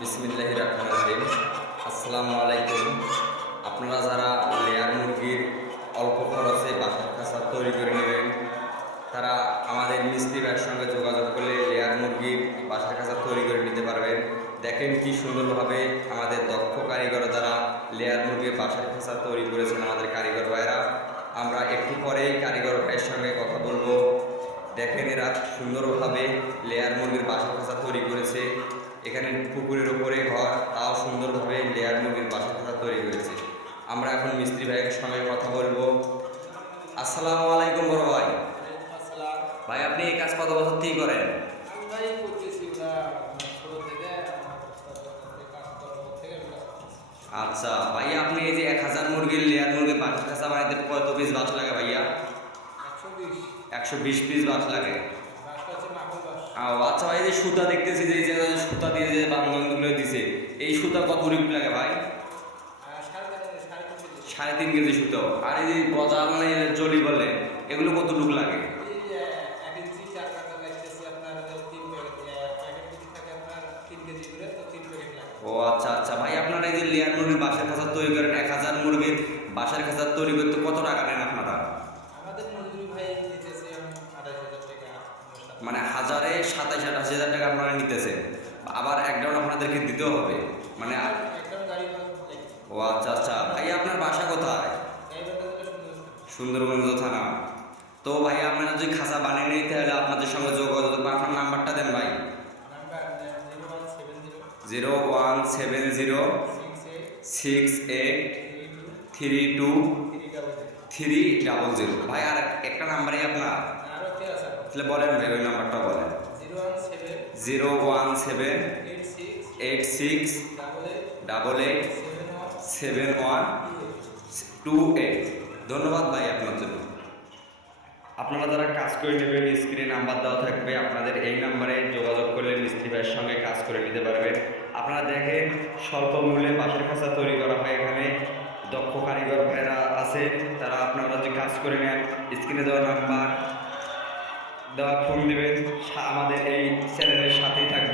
বিসমিল্লাহির রহমানির রহিম। আসসালামু আলাইকুম। আপনারা যারা লেয়ার মুরগির অল্প খরচে বাসার খাঁচা তৈরি করে নেবেন, তারা আমাদের মিস্ত্রি ভাইয়ের সঙ্গে যোগাযোগ করলে লেয়ার মুরগির বাসার খাঁচা তৈরি করে নিতে পারবেন। দেখেন কি সুন্দরভাবে আমাদের দক্ষ কারিগর দ্বারা লেয়ার মুরগির বাসার খাঁচা তৈরি করেছেন আমাদের কারিগর ভাইরা। আমরা একটু পরেই কারিগর ভাইয়ের সঙ্গে কথা বলবো। দেখেন এরা সুন্দরভাবে লেয়ার মুরগির বাসার খাঁচা তৈরি করেছে। এখানে পুকুরের উপরে ঘর, তাও সুন্দরভাবে লেয়ার মুরগির বাসার খাঁচা তৈরি করেছে। আমরা এখন মিস্ত্রি ভাইয়ের সঙ্গে কথা বলবো। আসসালামু আলাইকুম বড় ভাই। ভাই আপনি এই কাজ কত বছর থেকে করেন? আচ্ছা ভাইয়া, আপনি এই যে 1000 মুরগির লেয়ার মুরগির বাসার খাঁচা বানাইতে কত পিস বাঁশ লাগে ভাইয়া? 120 পিস বাঁশ লাগে। আচ্ছা ভাই, এই যে সুতা দেখতেছি, যে সুতা দিয়ে যে বান্ধবগুলো দিছে, এই সুতা কত রুপি লাগে ভাই? 3.5 কেজি সুতো। আর এই যে গজা মানে জলি বলে, এগুলো কত রুপ লাগে? আচ্ছা আচ্ছা ভাই, আপনারা এই যে লেয়ার মুরগির বাসার খাঁচা তৈরি করেন, 1000 মুরগির বাসার খাঁচা তৈরি করতে কত টাকা নেন আপনারা? মানে 27-28 হাজার টাকা আপনারা নিতেছেন, আবার একডাউন আপনাদেরকে দিতেও হবে মানে? আচ্ছা আচ্ছা ভাই, আপনার বাসা কোথায়? সুন্দরগঞ্জ থানা। তো ভাই আপনারা যদি খাঁচা বানিয়ে নিতে হলে আপনাদের সঙ্গে যোগাযোগ, আপনার নাম্বারটা দেন ভাই। 017068323000। ভাই আর একটা নাম্বারই আপনার, তাহলে বলেন ভাই, ওই নাম্বারটা বলেন। 01786887128। ধন্যবাদ ভাই আপনার জন্য। আপনারা যারা কাজ করে নেবেন, স্ক্রিনে নাম্বার দেওয়া থাকবে, আপনাদের এই নাম্বারে যোগাযোগ করলে মিস্ত্রি ভাইয়ের সঙ্গে কাজ করে নিতে পারবেন। আপনারা দেখেন স্বল্প মূল্যে বাঁশের খাঁচা তৈরি করা হয়। এখানে দক্ষ কারিগর ভাইরা আছে, তারা আপনারা যদি কাজ করে নেন, স্ক্রিনে দেওয়া নাম্বার দেওয়া ফোন দেবেন, আমাদের এই চ্যানেলের সাথেই থাকবে।